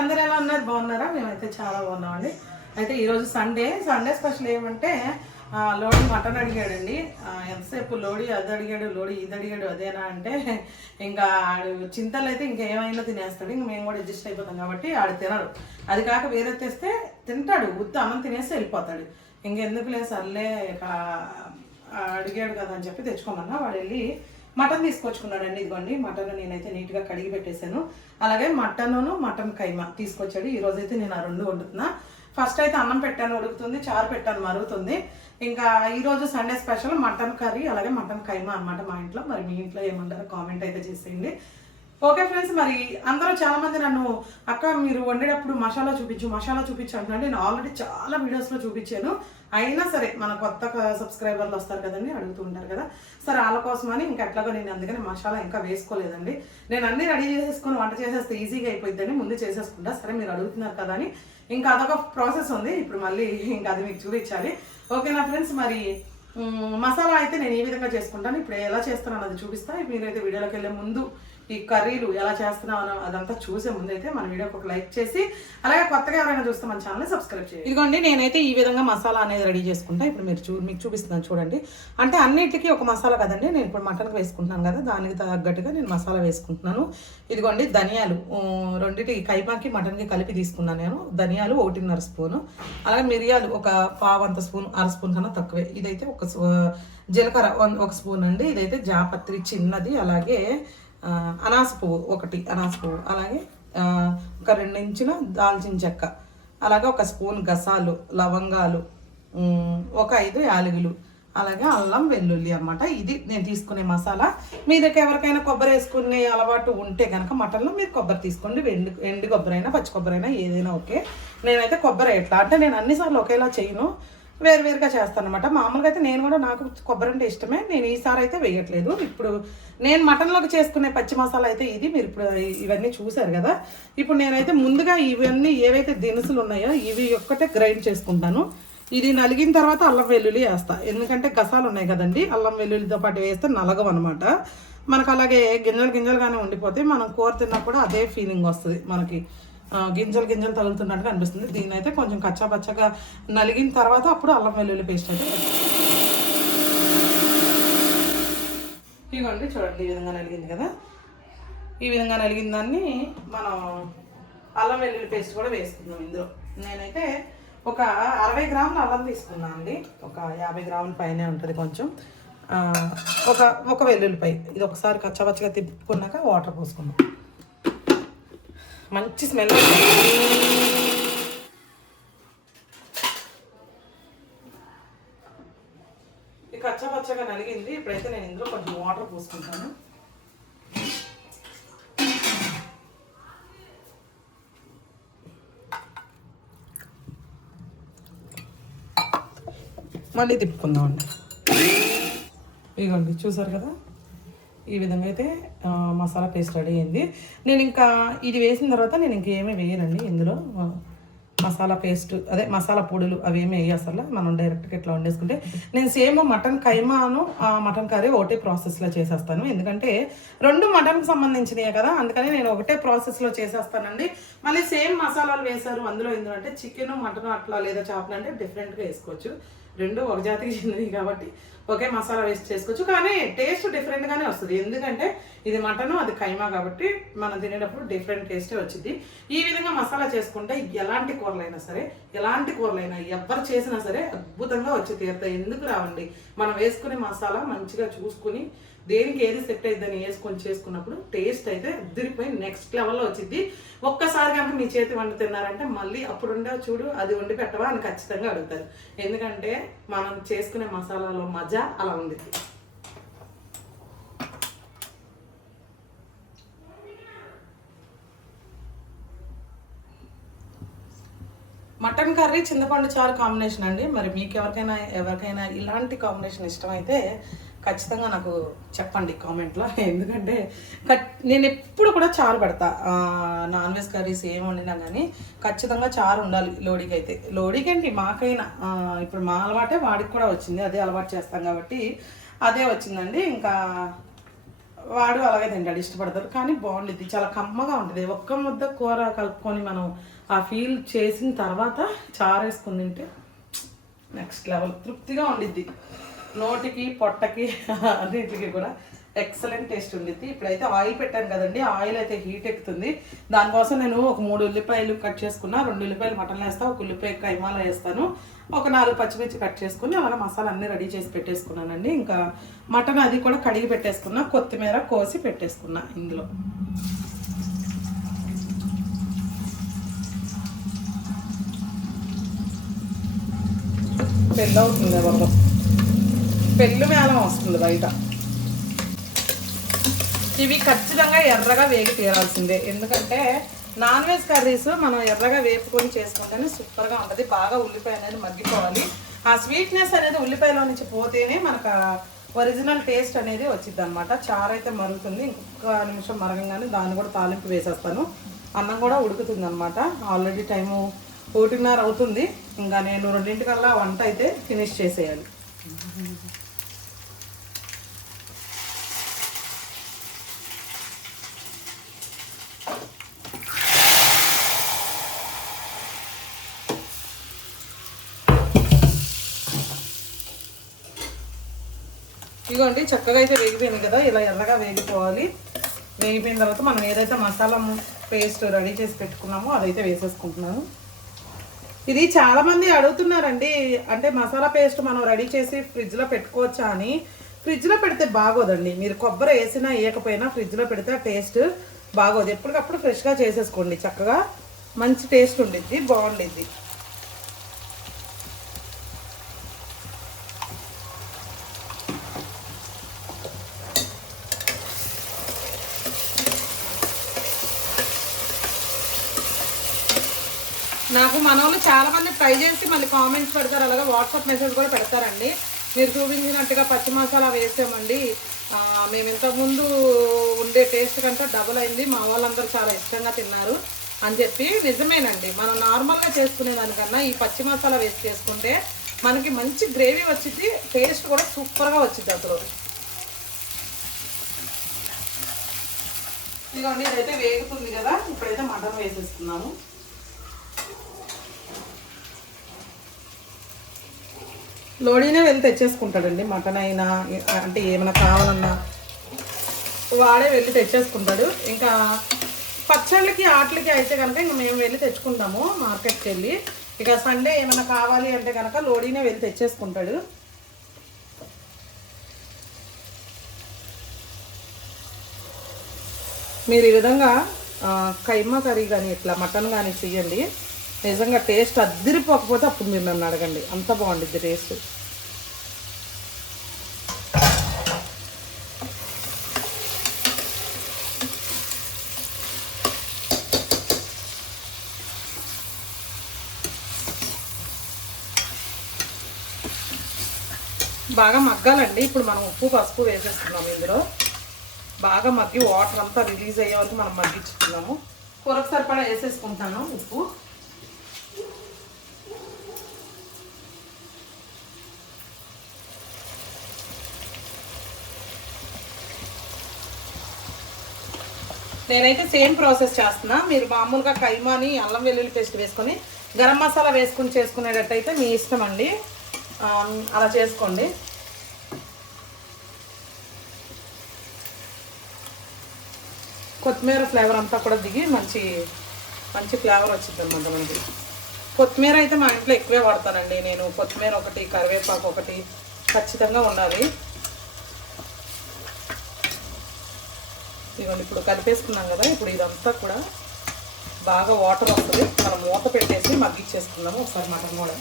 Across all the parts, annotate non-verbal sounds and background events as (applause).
అందరు ఎలా ఉన్నారు? బాగున్నారా? మేమైతే చాలా బాగున్నామండి. అయితే ఈరోజు సండే సండే స్పెషల్ ఏమంటే లోడి మటన్ అడిగాడండి. ఎంతసేపు లోడి అది అడిగాడు లోడి ఇది అడిగాడు అదేనా అంటే ఇంకా ఆడు చింతలు అయితే ఇంకేమైనా తినేస్తాడు. ఇంక మేము కూడా అడ్జస్ట్ అయిపోతాం కాబట్టి ఆడు తినడు. అది కాక వేరే తెస్తే తింటాడు. ఉత్త అన్నం తినేసి వెళ్ళిపోతాడు. ఇంకెందుకులే సర్లే ఇక అడిగాడు కదా అని చెప్పి తెచ్చుకోమన్నా. వాడు వెళ్ళి మటన్ తీసుకొచ్చుకున్నాడండి ఇదిగోండి మటన్ నేనైతే నీట్గా కడిగి పెట్టేశాను. అలాగే మటన్ను మటన్ కైమా తీసుకొచ్చాడు. ఈరోజు అయితే నేను ఆ రెండు వండుతున్నా. ఫస్ట్ అయితే అన్నం పెట్టాను ఉడుకుతుంది చారు పెట్టాను మరుగుతుంది. ఇంకా ఈరోజు సండే స్పెషల్ మటన్ కర్రీ అలాగే మటన్ కైమా అన్నమాట మా ఇంట్లో. మరి మీ ఇంట్లో ఏమంటారో కామెంట్ అయితే చేసేయండి. ఓకే ఫ్రెండ్స్ మరి అందరూ చాలా మంది నన్ను అక్క మీరు వండేటప్పుడు మసాలా చూపించు మసాలా చూపించు అంటున్నాను నేను ఆల్రెడీ చాలా వీడియోస్లో చూపించాను. అయినా సరే మన కొత్త సబ్స్క్రైబర్లు వస్తారు కదండి అడుగుతూ ఉంటారు కదా. సరే వాళ్ళ కోసమని ఇంకా ఎట్లాగో నేను అందుకని మసాలా ఇంకా వేసుకోలేదండి. నేను అన్ని రెడీ చేసేసుకొని వంట చేసేస్తే ఈజీగా అయిపోయిందని ముందు చేసేసుకుంటా. సరే మీరు అడుగుతున్నారు కదా అని. ఇంకా అదొక ప్రాసెస్ ఉంది. ఇప్పుడు మళ్ళీ ఇంకా అది మీకు చూపించాలి. ఓకేనా ఫ్రెండ్స్ మరి మసాలా అయితే నేను ఈ విధంగా చేసుకుంటాను. ఇప్పుడు ఎలా చేస్తాను అన్నది చూపిస్తా. మీరైతే వీడియోలోకి వెళ్ళే ముందు ఈ కర్రీలు ఎలా చేస్తున్నామో అదంతా చూసే ముందు అయితే మన వీడియోకి ఒక లైక్ చేసి అలాగే కొత్తగా ఎవరైనా చూస్తే మన ఛానల్ని సబ్స్క్రైబ్ చేయండి. ఇదిగోండి నేనైతే ఈ విధంగా మసాలా అనేది రెడీ చేసుకుంటా. ఇప్పుడు మీరు చూ మీకు చూపిస్తున్నాను చూడండి. అంటే అన్నిటికీ ఒక మసాలా కదండి నేను ఇప్పుడు మటన్కి వేసుకుంటున్నాను కదా దానికి తగ్గట్టుగా నేను మసాలా వేసుకుంటున్నాను. ఇదిగోండి ధనియాలు. ఊ, రెండింటి కైమాకి మటన్కి కలిపి తీసుకున్నాను నేను. ధనియాలు ఒకటిన్నర స్పూను. అలాగే మిరియాలు ఒక పావు అంత స్పూన్ అర స్పూన్ కన్నా తక్కువే. ఇదైతే ఒక జీలకర్ర ఒక స్పూన్ అండి ఇదైతే జాపత్రి చిన్నది. అలాగే అనాస పువ్వు ఒకటి అనాస పువ్వు. అలాగే ఒక రెండు ఇంచుల దాల్చిన చెక్క. అలాగే ఒక స్పూన్ గసాలు లవంగాలు ఒక ఐదు యాలగులు అలాగే అల్లం వెల్లుల్లి అన్నమాట. ఇది నేను తీసుకునే మసాలా. మీ దగ్గర ఎవరికైనా కొబ్బరి వేసుకునే అలవాటు ఉంటే కనుక మటన్లో మీరు కొబ్బరి తీసుకోండి. ఎండు ఎండు కొబ్బరి అయినా పచ్చి కొబ్బరి అయినా ఏదైనా ఓకే. నేనైతే కొబ్బరి ఎట్లా? అంటే నేను అన్నిసార్లు ఒకేలా చేయను. వేరువేరుగా చేస్తాను అనమాట మామూలుగా అయితే నేను కూడా నాకు కొబ్బరి అంటే ఇష్టమే. నేను ఈసారి అయితే వేయట్లేదు. ఇప్పుడు నేను మటన్లోకి చేసుకునే పచ్చి మసాలా అయితే ఇది. మీరు ఇప్పుడు ఇవన్నీ చూసారు కదా. ఇప్పుడు నేనైతే ముందుగా ఇవన్నీ ఏవైతే దినుసులు ఉన్నాయో ఇవి ఒక్కటే గ్రైండ్ చేసుకుంటాను. ఇది నలిగిన తర్వాత అల్లం వెల్లుల్లి వేస్తా. ఎందుకంటే గసాలు ఉన్నాయి కదండి. అల్లం వెల్లుల్లితో పాటు వేస్తే నలగవు అనమాట మనకు అలాగే గింజలు గింజలుగానే ఉండిపోతే మనం కూర తిన్నప్పుడు అదే ఫీలింగ్ వస్తుంది మనకి. గింజలు గింజలు తగులుతున్నట్టుగా అనిపిస్తుంది. దీని అయితే కొంచెం కచ్చా పచ్చగా నలిగిన తర్వాత అప్పుడు అల్లం వెల్లుల్లి పేస్ట్ అయితే ఇదిగోండి చూడండి ఈ విధంగా నలిగింది కదా. ఈ విధంగా నలిగిన దాన్ని మనం అల్లం వెల్లుల్లి పేస్ట్ కూడా వేసుకుందాం ఇందులో. నేనైతే ఒక అరవై గ్రాముల అల్లం తీసుకున్నాను అండి. ఒక యాభై గ్రాముల పైనే ఉంటుంది కొంచెం. ఒక ఒక వెల్లుల్లిపాయ ఇది ఒకసారి కచ్చపచ్చగా తిప్పుకున్నాక వాటర్ పోసుకుందాం. మంచి స్మెల్ కచ్చా పచ్చగా నలిగింది. ఇప్పుడైతే నేను ఇందులో కొంచెం వాటర్ పోసుకుంటాను. మళ్ళీ తిప్పుకుందామండి. ఇదిగోండి చూసారు కదా? ఈ విధంగా అయితే మసాలా పేస్ట్ రెడీ అయింది. నేను ఇంకా ఇది వేసిన తర్వాత నేను ఇంకేమీ వేయనండి. ఇందులో మసాలా పేస్ట్ అదే మసాలా పొడులు అవి ఏమి వేయ అసలు మనం డైరెక్ట్గా ఇట్లా వండేసుకుంటే నేను సేమ్ మటన్ కైమాను ఆ మటన్ కర్రీ ఒకటే ప్రాసెస్లో చేసేస్తాను. ఎందుకంటే రెండు మటన్కి సంబంధించినవి కదా. అందుకని నేను ఒకటే ప్రాసెస్లో చేసేస్తానండి. మళ్ళీ సేమ్ మసాలాలు వేశారు. అందులో ఎందుకంటే చికెను చికెన్ మటన్ అట్లా లేదా చేపలు అంటే డిఫరెంట్గా వేసుకోవచ్చు. రెండు ఒక జాతికి చెందినవి కాబట్టి ఒకే మసాలా వేస్ట్ చేసుకోవచ్చు. కానీ టేస్ట్ డిఫరెంట్గానే వస్తుంది. ఎందుకంటే ఇది మటను అది కైమా కాబట్టి మనం తినేటప్పుడు డిఫరెంట్ టేస్టే వచ్చింది ఈ విధంగా మసాలా చేసుకుంటే ఎలాంటి కూరలైనా సరే ఎలాంటి కూరలైనా ఎవరు చేసినా సరే అద్భుతంగా వచ్చి తీరుతాయి. ఎందుకు రావండి? మనం వేసుకునే మసాలా మంచిగా చూసుకుని దేనికి ఏది సెట్ అయిద్దని వేసుకొని చేసుకున్నప్పుడు టేస్ట్ అయితే ఉద్దిరిపోయి నెక్స్ట్ లెవెల్లో వచ్చింది ఒక్కసారి కనుక మీ చేతి వంట తిన్నారంటే మళ్ళీ అప్పుడు ఉండే చూడు అది వండి పెట్టవా అని ఖచ్చితంగా అడుగుతారు. ఎందుకంటే మనం చేసుకునే మసాలాలో మజా అలా ఉంది. మటన్ కర్రీ చింతపండు చారు కాంబినేషన్ అండి. మరి మీకు ఎవరికైనా ఎవరికైనా ఇలాంటి కాంబినేషన్ ఇష్టమైతే ఖచ్చితంగా నాకు చెప్పండి కామెంట్లో ఎందుకంటే నేను ఎప్పుడు కూడా చారు పెడతా. నాన్ వెజ్ కర్రీస్ ఏం వండినా కానీ ఖచ్చితంగా చారు ఉండాలి లోడికి అయితే లోడికి ఏంటి మాకైనా ఇప్పుడు మా అలవాటే వాడికి కూడా వచ్చింది. అదే అలవాటు చేస్తాం కాబట్టి అదే వచ్చిందండి. ఇంకా వాడు అలాగే తింటాడు ఇష్టపడతాడు కానీ బాగుండిద్ది. చాలా కమ్మగా ఉంటుంది ఒక్క ముద్ద కూర కలుపుకొని మనం ఆ ఫీల్ చేసిన తర్వాత చారు వేసుకుని తింటే నెక్స్ట్ లెవెల్. తృప్తిగా ఉండిద్ది. నోటికి పొట్టకి (laughs) అన్నింటికి కూడా ఎక్సలెంట్ టేస్ట్ ఉండిద్ది ఇప్పుడైతే ఆయిల్ పెట్టాను కదండి ఆయిల్ అయితే హీట్ ఎక్కుతుంది. దానికోసం నేను ఒక మూడు ఉల్లిపాయలు కట్ చేసుకున్నా. రెండు ఉల్లిపాయలు మటన్ వేస్తా ఒక ఉల్లిపాయ కైమాల వేస్తాను. ఒక నాలుగు పచ్చిమిర్చి కట్ చేసుకుని అలా మసాలా అన్నీ రెడీ చేసి పెట్టేసుకున్నానండి. ఇంకా మటన్ అది కూడా కడిగి పెట్టేసుకున్నా కొత్తిమీర కోసి పెట్టేసుకున్నా ఇందులో. పెద్ద అవుతుంది బాబు? పెళ్ళి మేళం వస్తుంది బయట. ఇవి ఖచ్చితంగా ఎర్రగా వేగి తీరాల్సిందే. ఎందుకంటే నాన్ వెజ్ కర్రీస్ మనం ఎర్రగా వేపుకొని చేసుకుంటేనే సూపర్గా ఉంటుంది. బాగా ఉల్లిపాయ అనేది మగ్గిపోవాలి. ఆ స్వీట్నెస్ అనేది ఉల్లిపాయలో నుంచి పోతేనే మనకు ఒరిజినల్ టేస్ట్ అనేది వచ్చింది అనమాట చారు అయితే మరుగుతుంది. ఇంకొక నిమిషం మరగంగానే దాన్ని కూడా తాలింపు వేసేస్తాను. అన్నం కూడా ఉడుకుతుంది అనమాట ఆల్రెడీ టైము ఒకటిన్నర అవుతుంది. ఇంకా నేను రెండింటికల్లా వంట అయితే ఫినిష్ చేసేయాలి. ఇదిగోండి చక్కగా అయితే వేగిపోయింది కదా ఇలా ఎర్రగా వేగిపోవాలి. వేగిపోయిన తర్వాత మనం ఏదైతే మసాలా పేస్ట్ రెడీ చేసి పెట్టుకున్నామో అదైతే వేసేసుకుంటున్నాను. ఇది చాలామంది అడుగుతున్నారండి అంటే మసాలా పేస్ట్ మనం రెడీ చేసి ఫ్రిడ్జ్లో పెట్టుకోవచ్చా అని. ఫ్రిడ్జ్లో పెడితే బాగోదండి. మీరు కొబ్బరి వేసినా వేయకపోయినా ఫ్రిడ్జ్లో పెడితే టేస్ట్ బాగోదు. ఎప్పటికప్పుడు ఫ్రెష్గా చేసేసుకోండి చక్కగా. మంచి టేస్ట్ ఉండిద్ది బాగుండిద్ది నాకు చాలామంది ట్రై చేసి మళ్ళీ కామెంట్స్ పెడతారు. అలాగే వాట్సాప్ మెసేజ్ కూడా పెడతారండి. మీరు చూపించినట్టుగా పచ్చి మసాలా వేసామండి. మేము ఇంతకుముందు ఉండే టేస్ట్ కంటే డబుల్ అయింది. మా వాళ్ళందరూ చాలా ఇష్టంగా తిన్నారు అని చెప్పి నిజమేనండి. మనం నార్మల్గా చేసుకునే దానికన్నా ఈ పచ్చి మసాలా వేసి చేసుకుంటే మనకి మంచి గ్రేవీ వచ్చింది టేస్ట్ కూడా సూపర్గా వచ్చింది అసలు. ఇదిగోండి ఇదైతే వేగుతుంది కదా. ఇప్పుడైతే మటన్ వేసేస్తున్నాము. లోడీనే వెళ్ళి తెచ్చేసుకుంటాడండి. మటన్ అయినా అంటే ఏమైనా కావాలన్నా వాడే వెళ్ళి తెచ్చేసుకుంటాడు. ఇంకా పచ్చళ్ళకి ఆటలకి అయితే కనుక ఇంకా మేము వెళ్ళి తెచ్చుకుంటాము మార్కెట్కి వెళ్ళి ఇక సండే ఏమైనా కావాలి అంటే కనుక లోడీనే వెళ్ళి తెచ్చేసుకుంటాడు. మీరు ఈ విధంగా కైమా కర్రీ కానీ ఇట్లా మటన్ కానీ చెయ్యండి. నిజంగా టేస్ట్ అద్దరిపోకపోతే అప్పుడు మీరు నన్ను అడగండి. అంత బాగుండిద్ది టేస్ట్. బాగా మగ్గాలండి. ఇప్పుడు మనం ఉప్పు పసుపు వేసేస్తున్నాం ఇందులో. బాగా మగ్గి వాటర్ అంతా రిలీజ్ అయ్యే వరకు మనం మగ్గించుకున్నాము. కూరకు సరిపడా వేసేసుకుంటాను ఉప్పు. నేనైతే సేమ్ ప్రాసెస్ చేస్తున్నా. మీరు మామూలుగా కైమాని అల్లం వెల్లుల్లి పేస్ట్ వేసుకొని గరం మసాలా వేసుకుని చేసుకునేటట్టయితే మీ ఇష్టం అండి. అలా చేసుకోండి. కొత్తిమీర ఫ్లేవర్ అంతా కూడా దిగి మంచి మంచి ఫ్లేవర్ వచ్చింది అనమాట మనకి. కొత్తిమీర అయితే మా ఇంట్లో ఎక్కువే వాడతానండి. నేను కొత్తిమీర ఒకటి కరివేపాకు ఒకటి ఖచ్చితంగా ఉండాలి. ఇదిగోండి ఇప్పుడు కలిపేసుకున్నాం కదా ఇప్పుడు ఇదంతా కూడా బాగా వాటర్ వస్తుంది. మనం మూత పెట్టేసి మగ్గిచ్చేసుకుందాము ఒకసారి మటన్ కూడా.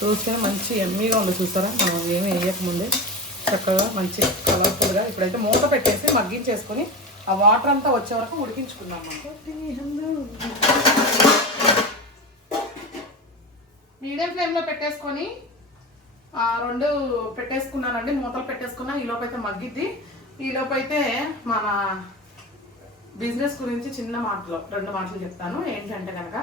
చూస్తేనే మంచి ఎమ్మీగా ఉంది చూస్తారా మనం ఏమి వేయకముందే చక్కగా మంచి కలర్ఫుల్గా ఇప్పుడైతే మూత పెట్టేసి మగ్గించేసుకొని ఆ వాటర్ అంతా వచ్చే వరకు ఉడికించుకుందాం మనం. మీడియం ఫ్లేమ్లో పెట్టేసుకొని రెండు పెట్టేసుకున్నానండి మూతలు పెట్టేసుకున్నా ఈ అయితే మగ్గిద్ది. ఈలోపు అయితే మన బిజినెస్ గురించి చిన్న మాటలు రెండు మాటలు చెప్తాను. ఏంటంటే కనుక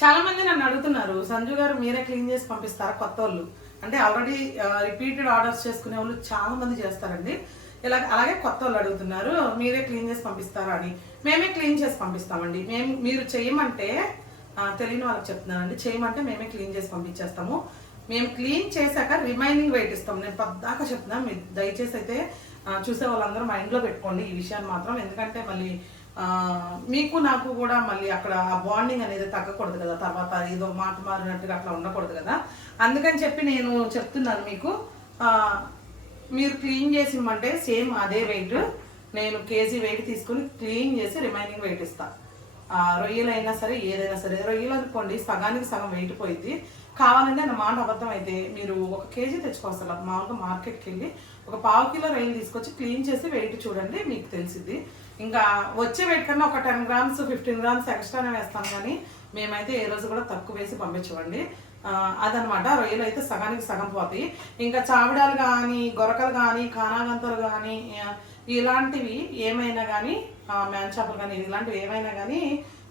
చాలామంది నన్ను అడుగుతున్నారు సంజు గారు మీరే క్లీన్ చేసి పంపిస్తారా కొత్త వాళ్ళు? అంటే ఆల్రెడీ రిపీటెడ్ ఆర్డర్స్ చేసుకునే వాళ్ళు చాలామంది చేస్తారండి. ఇలా అలాగే కొత్త వాళ్ళు అడుగుతున్నారు మీరే క్లీన్ చేసి పంపిస్తారా అని. మేమే క్లీన్ చేసి పంపిస్తామండి. మేము మీరు చేయమంటే తెలియని వాళ్ళకి చెప్తున్నానండి. చేయమంటే మేమే క్లీన్ చేసి పంపించేస్తాము. మేము క్లీన్ చేశాక రిమైనింగ్ వెయిట్ ఇస్తాం నేను పద్దాకా చెప్తున్నా మీరు దయచేసి అయితే చూసే వాళ్ళందరూ మైండ్లో పెట్టుకోండి ఈ విషయాన్ని మాత్రం. ఎందుకంటే మళ్ళీ మీకు నాకు కూడా మళ్ళీ అక్కడ ఆ బాండింగ్ అనేది తగ్గకూడదు కదా. తర్వాత ఏదో మాట మారినట్టుగా అట్లా ఉండకూడదు కదా. అందుకని చెప్పి నేను చెప్తున్నాను మీకు. మీరు క్లీన్ చేసి ఇమ్మంటే సేమ్ అదే వెయిట్ నేను కేజీ వెయిట్ తీసుకుని క్లీన్ చేసి రిమైనింగ్ వెయిట్ ఇస్తాను రొయ్యలైనా సరే ఏదైనా సరే రొయ్యలు అనుకోండి సగానికి సగం వెయిట్ పోయింది కావాలంటే నా మాట అబద్ధం అయితే మీరు ఒక కేజీ తెచ్చుకోవాలి మామూలుగా మార్కెట్కి వెళ్ళి ఒక పావు కిలో రొయ్యలు తీసుకొచ్చి క్లీన్ చేసి వెయిట్ చూడండి మీకు తెలిసింది ఇంకా వచ్చే వెయిట్ కన్నా ఒక టెన్ గ్రామ్స్ ఫిఫ్టీన్ గ్రామ్స్ ఎక్స్ట్రానే వేస్తాం కానీ మేమైతే ఏ రోజు కూడా తక్కువ వేసి పంపించవండి అదనమాట రొయ్యలు అయితే సగానికి సగం పోతాయి. ఇంకా చావిడాలు కానీ గొరకలు కానీ కానాగంతలు కానీ ఇలాంటివి ఏమైనా కానీ మ్యాన్ చేపలు కానీ ఇలాంటివి ఏమైనా కానీ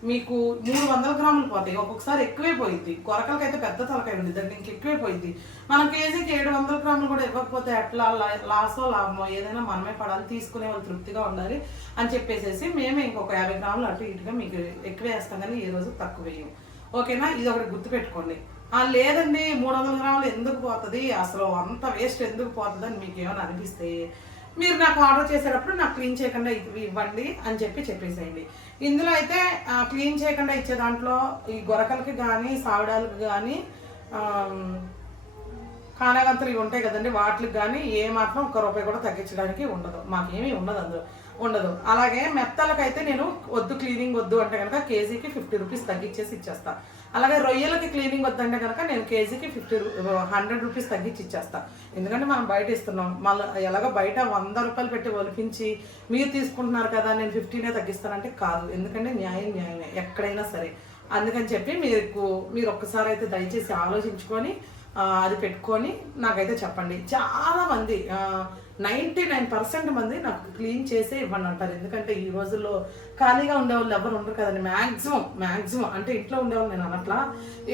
మీకు మూడు వందల గ్రాములు పోతాయి. ఒక్కొక్కసారి ఎక్కువే పోయింది కొరకలకైతే పెద్ద తలకాయ ఉంది. దగ్గర ఇంక ఎక్కువే పోయింది మనం కేజీకి ఏడు వందల గ్రాములు కూడా ఇవ్వకపోతే ఎట్లా లాసో లాభమో ఏదైనా మనమే పడాలి తీసుకునే వాళ్ళు తృప్తిగా ఉండాలి అని చెప్పేసేసి మేమే ఇంకొక యాభై గ్రాములు అటు ఇటుగా మీకు ఎక్కువ వేస్తాం కానీ ఈ రోజు తక్కువ వేయం. ఓకేనా? ఇది ఒకటి గుర్తుపెట్టుకోండి. లేదండి మూడు వందల గ్రాములు ఎందుకు పోతుంది? అసలు అంత వేస్ట్ ఎందుకు పోతుంది అని మీకు ఏమైనా అనిపిస్తే మీరు నాకు ఆర్డర్ చేసేటప్పుడు నాకు క్లీన్ చేయకుండా ఇవ్వండి అని చెప్పి చెప్పేసేయండి. ఇందులో అయితే క్లీన్ చేయకుండా ఇచ్చే దాంట్లో ఈ గొరకలకి కానీ సావిడాలకు కానీ కానగంతులు ఇవి ఉంటాయి కదండి వాటికి కానీ ఏ మాత్రం ఒక్క రూపాయి కూడా తగ్గించడానికి ఉండదు. మాకేమీ ఉండదు అందులో ఉండదు. అలాగే మెత్తలకైతే నేను వద్దు క్లీనింగ్ వద్దు అంటే కనుక కేజీకి ఫిఫ్టీ రూపీస్ తగ్గించేసి ఇచ్చేస్తాను అలాగే రొయ్యలకి క్లీనింగ్ వద్దంటే కనుక నేను కేజీకి ఫిఫ్టీ హండ్రెడ్ రూపీస్ తగ్గించి ఇచ్చేస్తా. ఎందుకంటే మనం బయట ఇస్తున్నాం. మళ్ళీ ఎలాగో బయట వంద రూపాయలు పెట్టి ఒలిపించి మీరు తీసుకుంటున్నారు కదా నేను ఫిఫ్టీనే తగ్గిస్తానంటే కాదు. ఎందుకంటే న్యాయం న్యాయమే ఎక్కడైనా సరే. అందుకని చెప్పి మీకు మీరు ఒక్కసారి అయితే దయచేసి ఆలోచించుకొని అది పెట్టుకొని నాకైతే చెప్పండి. చాలా మంది నైంటీ నైన్ పర్సెంట్ మంది నాకు క్లీన్ చేసే ఇవ్వండి అంటారు ఎందుకంటే ఈ రోజుల్లో ఖాళీగా ఉండేవాళ్ళు ఎవరు ఉండరు కదండి. మ్యాక్సిమం మ్యాక్సిమం అంటే ఇంట్లో ఉండేవాళ్ళు నేను అనట్లా.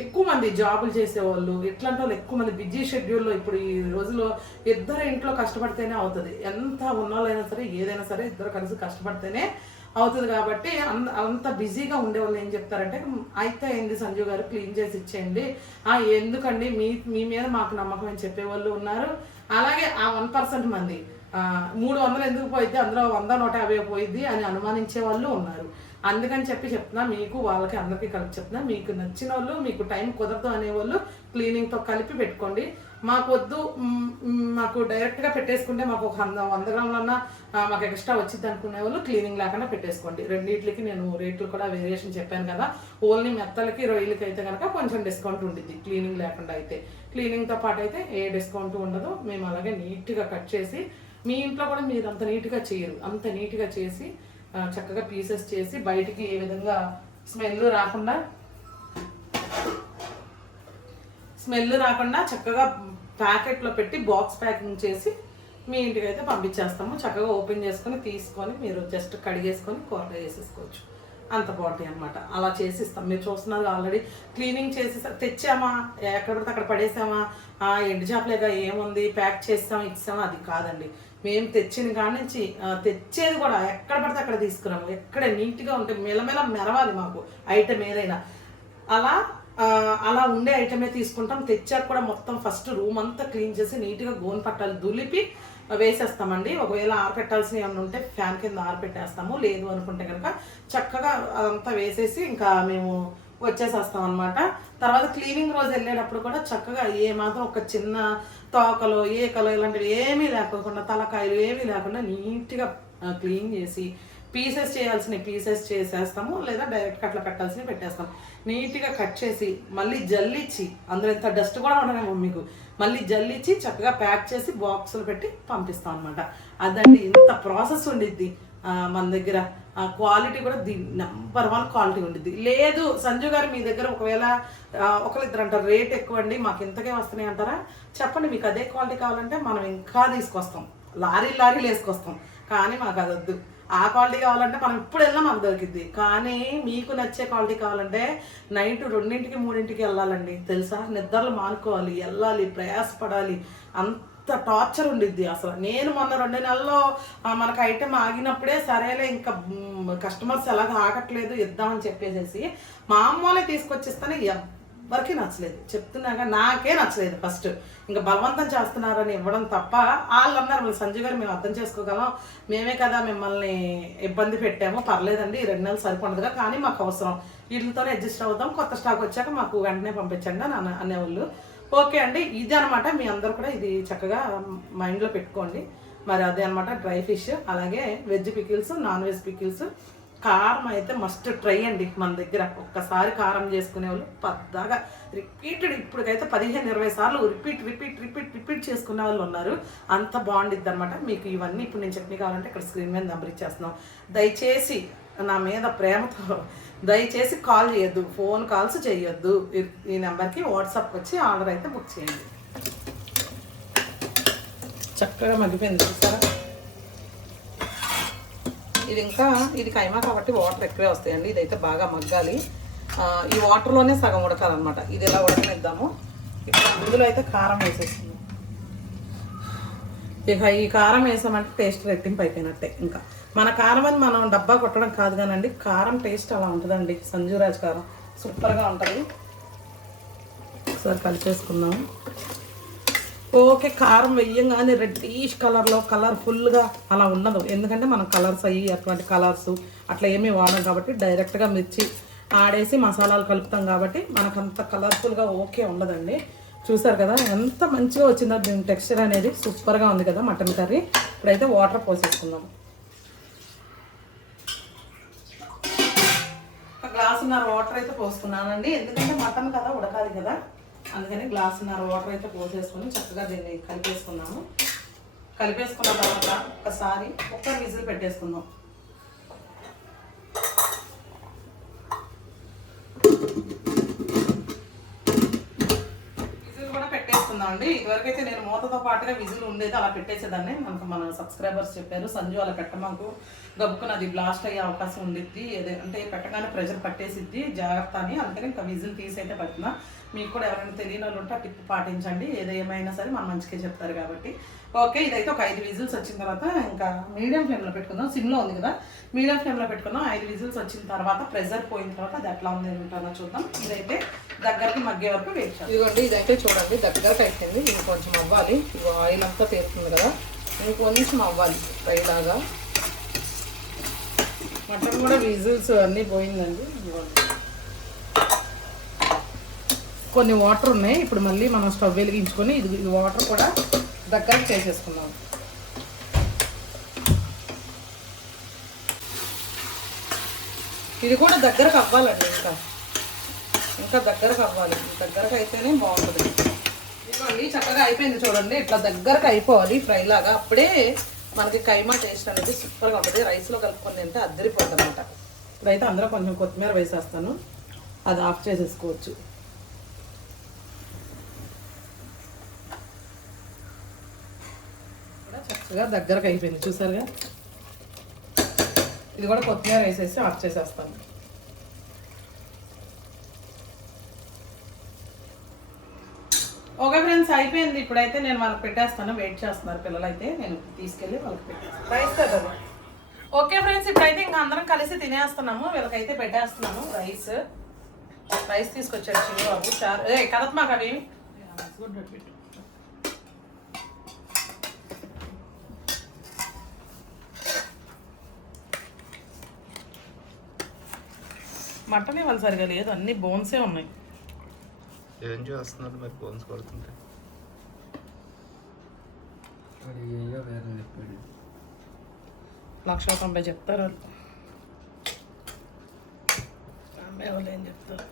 ఎక్కువ మంది జాబులు చేసేవాళ్ళు ఇట్లాంటి వాళ్ళు ఎక్కువ మంది బిజీ షెడ్యూల్లో ఇప్పుడు ఈ రోజులో ఇద్దరు ఇంట్లో కష్టపడితేనే అవుతుంది. ఎంత ఉన్నోళ్ళైనా సరే ఏదైనా సరే ఇద్దరు కలిసి కష్టపడితేనే అవుతుంది కాబట్టి అంత అంత బిజీగా ఉండేవాళ్ళు ఏం చెప్తారంటే అయితే ఏంది సంజు గారు క్లీన్ చేసి ఇచ్చేయండి. ఆ ఎందుకండి? మీ మీ మీద మాకు నమ్మకం అని చెప్పేవాళ్ళు ఉన్నారు. అలాగే ఆ వన్ పర్సెంట్ మంది మూడు వందలు ఎందుకు పోయిద్ది? అందులో వంద నూట యాభై పోయిద్ది అని అనుమానించే వాళ్ళు ఉన్నారు. అందుకని చెప్పి చెప్తున్నా మీకు వాళ్ళకి అందరికీ కలిపి చెప్తున్నా మీకు నచ్చిన వాళ్ళు మీకు టైం కుదరదు అనేవాళ్ళు క్లీనింగ్తో కలిపి పెట్టుకోండి. మాకు వద్దు మాకు డైరెక్ట్గా పెట్టేసుకుంటే మాకు ఒక వంద వంద గ్రాములన్నా మాకు ఎక్స్ట్రా వచ్చింది అనుకునే వాళ్ళు క్లీనింగ్ లేకుండా పెట్టేసుకోండి. రెండింటికి నేను రేట్లు కూడా వేరియేషన్ చెప్పాను కదా ఓన్లీ మెత్తలకి రొయ్యలకి అయితే కనుక కొంచెం డిస్కౌంట్ ఉండిద్ది క్లీనింగ్ లేకుండా అయితే. క్లీనింగ్తో పాటు అయితే ఏ డిస్కౌంట్ ఉండదు మేము అలాగే నీట్గా కట్ చేసి మీ ఇంట్లో కూడా మీరు అంత నీట్గా చేయరు. అంత నీట్గా చేసి చక్కగా పీసెస్ చేసి బయటికి ఏ విధంగా స్మెల్ రాకుండా స్మెల్ రాకుండా చక్కగా ప్యాకెట్లో పెట్టి బాక్స్ ప్యాకింగ్ చేసి మీ ఇంటికి అయితే పంపించేస్తాము. చక్కగా ఓపెన్ చేసుకొని తీసుకొని మీరు జస్ట్ కడిగేసుకొని కూరగా వేసేసుకోవచ్చు. అంత బాగుంటాయి అనమాట అలా చేసి ఇస్తాం మీరు చూస్తున్నారు ఆల్రెడీ క్లీనింగ్ చేసి తెచ్చామా? ఎక్కడ పడితే అక్కడ పడేసామా? ఆ, ఎండు చేపలేగా ఏముంది? ప్యాక్ చేస్తాం ఇచ్చామా? అది కాదండి. మేము తెచ్చిన కాడి నుంచి తెచ్చేది కూడా ఎక్కడ పడితే అక్కడ తీసుకురాము. ఎక్కడ నీట్గా ఉంటే మెలమెల మెరవాలి మాకు ఐటమ్ ఏదైనా. అలా అలా ఉండే ఐటమే తీసుకుంటాం. తెచ్చాక కూడా మొత్తం ఫస్ట్ రూమ్ అంతా క్లీన్ చేసి నీట్గా గోన్ పట్టాలు దులిపి వేసేస్తామండి. ఒకవేళ ఆరపెట్టాల్సినవి ఏమైనా ఉంటే ఫ్యాన్ కింద ఆరపెట్టేస్తాము. లేదు అనుకుంటే కనుక చక్కగా అదంతా వేసేసి ఇంకా మేము వచ్చేసేస్తాం అనమాట తర్వాత క్లీనింగ్ రోజు వెళ్ళేటప్పుడు కూడా చక్కగా ఏ మాత్రం ఒక చిన్న తోకలు ఏకలు ఇలాంటివి ఏమీ లేకోకుండా తలకాయలు ఏమీ లేకుండా నీట్గా క్లీన్ చేసి పీసెస్ చేయాల్సిన పీసెస్ చేసేస్తాము లేదా డైరెక్ట్ అట్లా పెట్టాల్సినవి పెట్టేస్తాం. నీట్గా కట్ చేసి మళ్ళీ జల్లిచ్చి అందులో ఇంత డస్ట్ కూడా ఉండదేమో మీకు మళ్ళీ జల్లిచ్చి చక్కగా ప్యాక్ చేసి బాక్సులు పెట్టి పంపిస్తాం అనమాట అదండి ఇంత ప్రాసెస్ ఉండిద్ది మన దగ్గర. క్వాలిటీ కూడా ది నెంబర్ వన్ క్వాలిటీ ఉండిద్ది. లేదు సంజు గారు మీ దగ్గర ఒకవేళ ఒకరిద్దరు అంటారు రేట్ ఎక్కువ అండి మాకు ఇంతకే వస్తున్నాయి అంటారా? చెప్పండి మీకు అదే క్వాలిటీ కావాలంటే మనం ఇంకా తీసుకొస్తాం. లారీ లారీలు వేసుకొస్తాం. కానీ మాకు అది వద్దు ఆ క్వాలిటీ కావాలంటే మనం ఇప్పుడు వెళ్ళినా మాకు దొరికిద్ది. కానీ మీకు నచ్చే క్వాలిటీ కావాలంటే నైట్ రెండింటికి మూడింటికి వెళ్ళాలండి. తెలుసా? నిద్రలు మానుకోవాలి వెళ్ళాలి ప్రయాసపడాలి. అంత టార్చర్ ఉండిద్ది అసలు. నేను మొన్న రెండు నెలల్లో మనకు ఐటెం ఆగినప్పుడే సరేలే ఇంకా కస్టమర్స్ ఎలాగ ఆగట్లేదు ఇద్దామని చెప్పేసేసి మా అమ్మోనే తీసుకొచ్చిస్తానే ఎవరికి నచ్చలేదు. చెప్తున్నాగా నాకే నచ్చలేదు ఫస్ట్ ఇంకా బలవంతం చేస్తున్నారని ఇవ్వడం తప్ప వాళ్ళు అన్నారు "మరి సంజయ్ గారు మేము అర్థం చేసుకోగలం. మేమే కదా మిమ్మల్ని ఇబ్బంది పెట్టాము. పర్లేదండి ఈ రెండు నెలలు సరిపడదుగా కానీ మాకు అవసరం. వీటితోనే అడ్జస్ట్ అవుతాం కొత్త స్టాక్ వచ్చాక మాకు వెంటనే పంపించండి అని అనేవాళ్ళు. ఓకే అండి ఇది అనమాట మీ అందరు కూడా ఇది చక్కగా మైండ్లో పెట్టుకోండి. మరి అదే అనమాట డ్రై ఫిష్ అలాగే veg pickles non veg pickles. కారం అయితే మస్ట్ ట్రై అండి మన దగ్గర. ఒక్కసారి కారం చేసుకునే వాళ్ళు పద్దాగా. రిపీటెడ్ ఇప్పటికైతే పదిహేను ఇరవై సార్లు రిపీట్ రిపీట్ రిపీట్ రిపీట్ చేసుకునే వాళ్ళు ఉన్నారు. అంత బాగుండిద్ది అనమాట మీకు ఇవన్నీ ఇప్పుడు నేను చట్నీ కావాలంటే ఇక్కడ స్క్రీన్ మీద నెంబర్ ఇచ్చేస్తున్నాం. దయచేసి నా మీద ప్రేమతో దయచేసి కాల్ చేయొద్దు ఫోన్ కాల్స్ చేయొద్దు. ఈ- నెంబర్కి వాట్సాప్ వచ్చి ఆర్డర్ అయితే బుక్ చేయండి. చక్కగా మగ్గిపోయింది చూసారా? ఇది ఇంకా ఇది కైమా కాబట్టి వాటర్ ఎక్కువే వస్తాయండి. ఇదైతే బాగా మగ్గాలి. ఈ వాటర్లోనే సగం ఉడకాలన్నమాట. ఇది ఎలా ఉడకనిద్దాము ఇప్పుడు అందులో అయితే కారం వేసేస్తుంది ఇక ఈ కారం వేసామంటే టేస్ట్ రెట్టింపు అయిపోయినట్టే ఇంకా. మన కారం అని మనం డబ్బా కొట్టడం కాదు కానండి కారం టేస్ట్ అలా ఉంటుందండి. సంజూరాజ్ కారం. సూపర్గా ఉంటుంది. ఒకసారి కలిపేసుకుందాము ఓకే కారం వెయ్యంగానే రెడ్డిష్ కలర్లో కలర్ఫుల్గా అలా ఉండదు. ఎందుకంటే మనం కలర్స్ అయ్యి అటువంటి కలర్స్ అట్లా ఏమీ వాడం కాబట్టి డైరెక్ట్గా మిర్చి ఆడేసి మసాలాలు కలుపుతాం కాబట్టి మనకు అంత కలర్ఫుల్గా ఓకే ఉండదండి. చూసారు కదా ఎంత మంచిగా వచ్చిందో దీని టెక్స్చర్ అనేది సూపర్గా ఉంది కదా మటన్ కర్రీ. ఇప్పుడైతే వాటర్ పోసేసుకుందాం. గ్లాసున్నర వాటర్ అయితే పోసుకున్నానండి. ఎందుకంటే మటన్ కదా ఉడకాలి కదా. అందుకని గ్లాసున్నర వాటర్ అయితే పోసేసుకొని చక్కగా దీన్ని కలిపేసుకున్నాము. కలిపేసుకున్న తర్వాత ఒకసారి ఒక్క విజిల్ పెట్టేసుకుందాం విజిల్ కూడా పెట్టేసుకుందాం అండి ఇదివరకైతే నేను మూతతో పాటుగా విజిల్ ఉండేది అలా పెట్టేసేదాన్ని. మనకు మన సబ్స్క్రైబర్స్ చెప్పారు సంజు అలా పెట్టమాకు గబుక్కున అది బ్లాస్ట్ అయ్యే అవకాశం ఉండిద్ది. ఏదే అంటే పెట్టగానే ప్రెషర్ పట్టేసిద్ది. జాగ్రత్త అని. అందుకని ఇంకా విజిల్ తీసైతే పెడుతున్నా మీకు కూడా ఎవరైనా తెలియని వాళ్ళు ఉంటే ఆ టిప్ పాటించండి. ఏదేమైనా సరే మన మంచిగా చెప్తారు కాబట్టి. ఓకే ఇదైతే ఒక ఐదు విజిల్స్ వచ్చిన తర్వాత ఇంకా మీడియం ఫ్లేమ్లో పెట్టుకుందాం. సిమ్లో ఉంది కదా. మీడియం ఫ్లేమ్లో పెట్టుకుందాం. ఐదు విజిల్స్ వచ్చిన తర్వాత ప్రెజర్ పోయిన తర్వాత అది ఎట్లా ఉంది ఏంటో చూద్దాం. ఇదైతే దగ్గరికి మగ్గే వరకు వేయించాలి ఇదిగోండి ఇదైతే చూడండి దగ్గరకు అయిపోయింది. ఇది కొంచెం అవ్వాలి. ఇది ఆయిల్ అంతా తేరుతుంది కదా. ఇంకొంచెం అవ్వాలి ఫ్రై లాగా. మటన్ కూడా విజిల్స్ అన్నీ పోయిందండి. కొన్ని వాటర్ ఉన్నాయి. ఇప్పుడు మళ్ళీ మనం స్టవ్ వెలిగించుకొని ఇది వాటర్ కూడా దగ్గరకు చేసేసుకుందాం. ఇది కూడా దగ్గరకు అవ్వాలండి ఇంకా. ఇంకా దగ్గరకు అవ్వాలి. దగ్గరకు అయితేనే బాగుంటుంది. ఇదిగోండి చక్కగా అయిపోయింది చూడండి. ఇట్లా దగ్గరకు అయిపోవాలి ఫ్రై లాగా. అప్పుడే మనకి కైమా టేస్ట్ అనేది సూపర్గా ఉంటుంది. రైస్లో కలుపుకొని తింటే అద్దరిపోతుంది అనమాట ఇప్పుడైతే అందరూ కొంచెం కొత్తిమీర వేసేస్తాను. అది ఆఫ్ చేసేసుకోవచ్చు. చక్కగా దగ్గరకు అయిపోయింది. చూసారుగా? ఇది కూడా కొత్తిమీర వేసేసి ఆఫ్ చేసేస్తాను. ఓకే ఫ్రెండ్స్ అయిపోయింది. ఇప్పుడైతే నేను వాళ్ళకి పెట్టేస్తాను. వెయిట్ చేస్తున్నారు పిల్లలు అయితే నేను తీసుకెళ్ళి వాళ్ళకి పెట్టేస్తాను. రైస్ కదా? ఓకే ఫ్రెండ్స్ ఇప్పుడైతే ఇంకా అందరం కలిసి తినేస్తున్నాము. వీళ్ళకైతే పెట్టేస్తున్నాను రైస్. రైస్ తీసుకొచ్చాడు చిన్ని బాబు చారు. ఏ కదత్ మాకు పెట్టు మటన్ ఇవాళ సరిగా లేదు అన్ని బోన్సే ఉన్నాయి. ఏం చేస్తున్నారు మరి ఫోన్స్ కొడుతుంటే? లక్ష తొంభై చెప్తారు వాళ్ళు. అమ్మాయి వాళ్ళు ఏం చెప్తారు?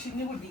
చిన్ని గుడ్డి.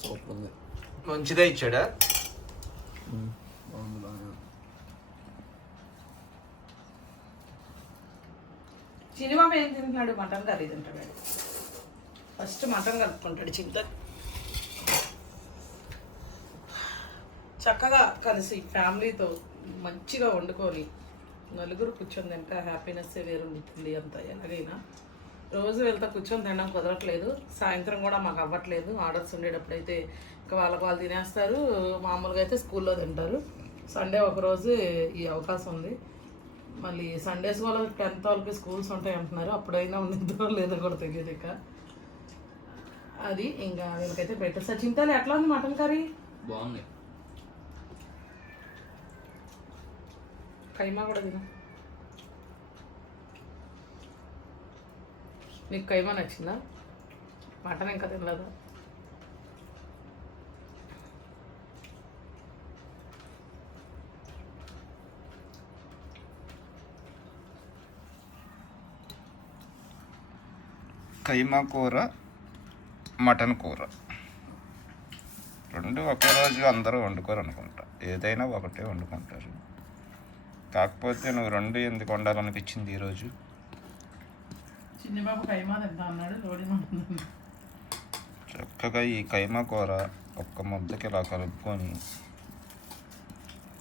సూపర్ ఉంది. మంచిదే ఇచ్చాడా? బాగుంది బాగా. చినిబాబు ఏం తింటున్నాడు? మటన్ కర్రీ తింటాడు ఫస్ట్ మటన్ కలుపుకుంటాడు చింత. చక్కగా కలిసి ఫ్యామిలీతో మంచిగా వండుకొని నలుగురు కూర్చొని తింటే హ్యాపీనెస్ వేరు ఉంటుంది అంత ఎలాగైనా. రోజు వెళ్తా కూర్చొని తినడం కుదరట్లేదు. సాయంత్రం కూడా మాకు అవ్వట్లేదు. ఆర్డర్స్ ఉండేటప్పుడైతే ఇంకా వాళ్ళకి వాళ్ళు తినేస్తారు. మామూలుగా అయితే స్కూల్లో తింటారు. సండే ఒకరోజు ఈ అవకాశం ఉంది. మళ్ళీ సండేస్ కూడా టెన్త్ వాళ్ళకి స్కూల్స్ ఉంటాయి అంటున్నారు. అప్పుడైనా ఉండిద్దో లేదో కూడా తెలియదు ఇక. అది ఇంకా వీళ్ళకైతే బెటర్ సార్ చింతలు ఎట్లా ఉంది మటన్ కర్రీ? బాగుంది కైమా కూడా తిను. నీకు కైమా నచ్చిందా? మటన్ ఇంకా తినలేదా? కైమా కూర మటన్ కూర. రెండు ఒకే రోజు అందరూ వండుకోరు అనుకుంటా ఏదైనా ఒకటే వండుకుంటారు. కాకపోతే నువ్వు రెండు ఎందుకు వండాలనిపించింది ఈరోజు చిన్నబాబు కైమా తింటా అన్నాడు లోడి చక్కగా ఈ కైమా కూర ఒక్క ముద్దకి ఇలా కలుపుకొని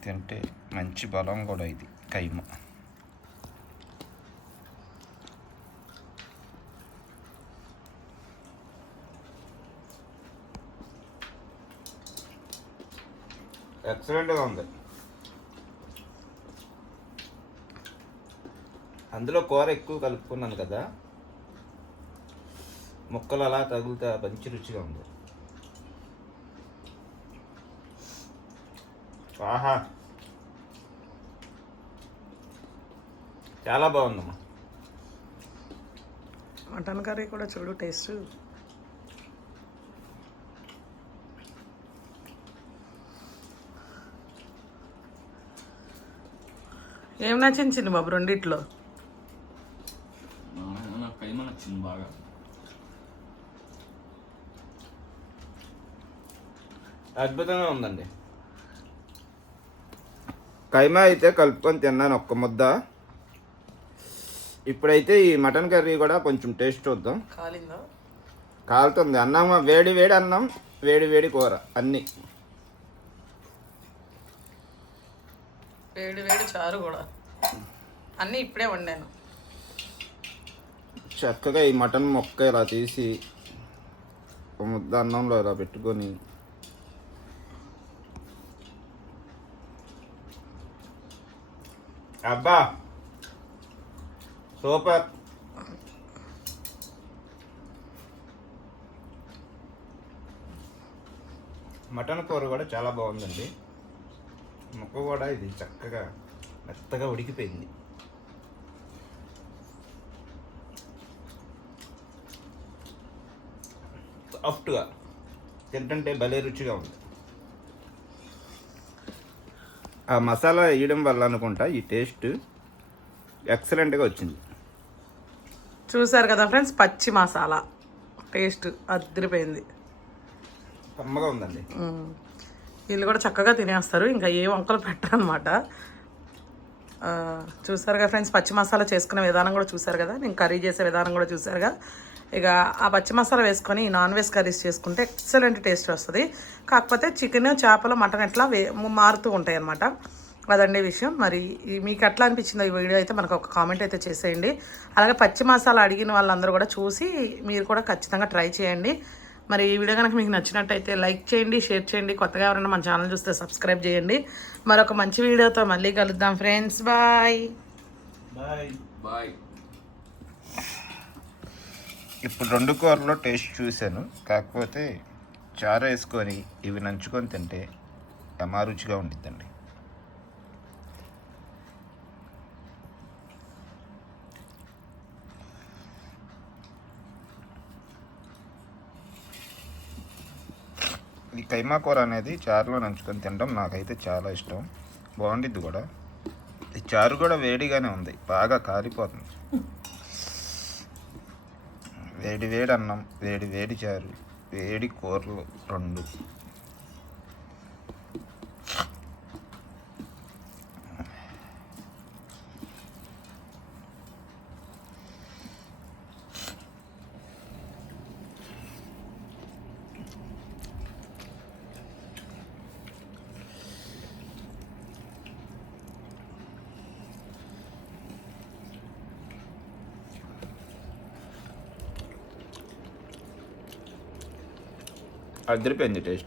తింటే మంచి బలం కూడా ఇది కైమా. ఎక్సలెంట్గా ఉంది. అందులో కూర ఎక్కువ కలుపుకున్నాను కదా. ముక్కలు అలా తగులుతా మంచి రుచిగా ఉంది. ఆహా. చాలా బాగుందమ్మా. మటన్ కర్రీ కూడా చూడు టేస్ట్. ఏం నచ్చింది బాబు రెండిట్లో నా- నాకు కైమా నచ్చింది బాగా అద్భుతంగా ఉందండి. కైమా అయితే కలుపుకొని తిన్నాను ఒక్క ముద్ద. ఇప్పుడైతే ఈ మటన్ కర్రీ కూడా కొంచెం టేస్ట్ చూద్దాం. కాలిందా? కాలుతుంది. అన్నం వేడి వేడి అన్నం వేడి వేడి కూర అన్నీ. వేడి వేడి చారు కూడా. అన్నీ ఇప్పుడే వండాను. చక్కగా ఈ మటన్ మొక్క ఇలా తీసి ఒక ముద్ద అన్నంలో ఇలా పెట్టుకొని అబ్బా. సూపర్. మటన్ కూర కూడా చాలా బాగుందండి. ముక్క కూడా ఇది చక్కగా మెత్తగా ఉడికిపోయింది. సాఫ్ట్గా తింటుంటే భలే రుచిగా ఉంది. ఆ మసాలా వేయడం వల్ల అనుకుంటా ఈ టేస్ట్ ఎక్సలెంట్గా వచ్చింది. చూసారు కదా ఫ్రెండ్స్ పచ్చి మసాలా. టేస్ట్ అదిరిపోయింది. కమ్మగా ఉందండి. వీళ్ళు కూడా చక్కగా తినేస్తారు ఇంకా ఏ వంకలు పెట్టరనమాట చూసారు కదా ఫ్రెండ్స్ పచ్చి మసాలా చేసుకునే విధానం కూడా చూసారు కదా? నేను కర్రీ చేసే విధానం కూడా చూసారుగా. ఇక ఆ పచ్చి మసాలా వేసుకొని నాన్ వెజ్ కర్రీస్ చేసుకుంటే ఎక్సలెంట్ టేస్ట్ వస్తుంది. కాకపోతే చికెన్ చేపలు మటన్ ఎట్లా వే మారుతూ ఉంటాయి అనమాట అదండి విషయం. మరి మీకు ఎట్లా అనిపించిందో ఈ వీడియో అయితే మనకు ఒక కామెంట్ అయితే చేసేయండి. అలాగే పచ్చి మసాలా అడిగిన వాళ్ళందరూ కూడా చూసి మీరు కూడా ఖచ్చితంగా ట్రై చేయండి. మరి ఈ వీడియో కనుక మీకు నచ్చినట్టయితే లైక్ చేయండి షేర్ చేయండి. కొత్తగా ఎవరైనా మన ఛానల్ చూస్తే సబ్స్క్రైబ్ చేయండి. మరొక మంచి వీడియోతో మళ్ళీ కలుద్దాం ఫ్రెండ్స్. బాయ్. బాయ్. బాయ్. ఇప్పుడు రెండు కూరలో టేస్ట్ చూశాను. కాకపోతే చారు వేసుకొని ఇవి నంచుకొని తింటే అమారుచిగా ఉండిద్దండి. ఈ కైమా కూర అనేది చారులో నంచుకొని తినడం నాకైతే చాలా ఇష్టం. బాగుండిద్ది కూడా. ఈ చారు కూడా వేడిగానే ఉంది. బాగా కాలిపోతుంది వేడి వేడి అన్నం వేడి వేడి చారు వేడి కూరలు రెండు. అదిరిపోయింది టేస్ట్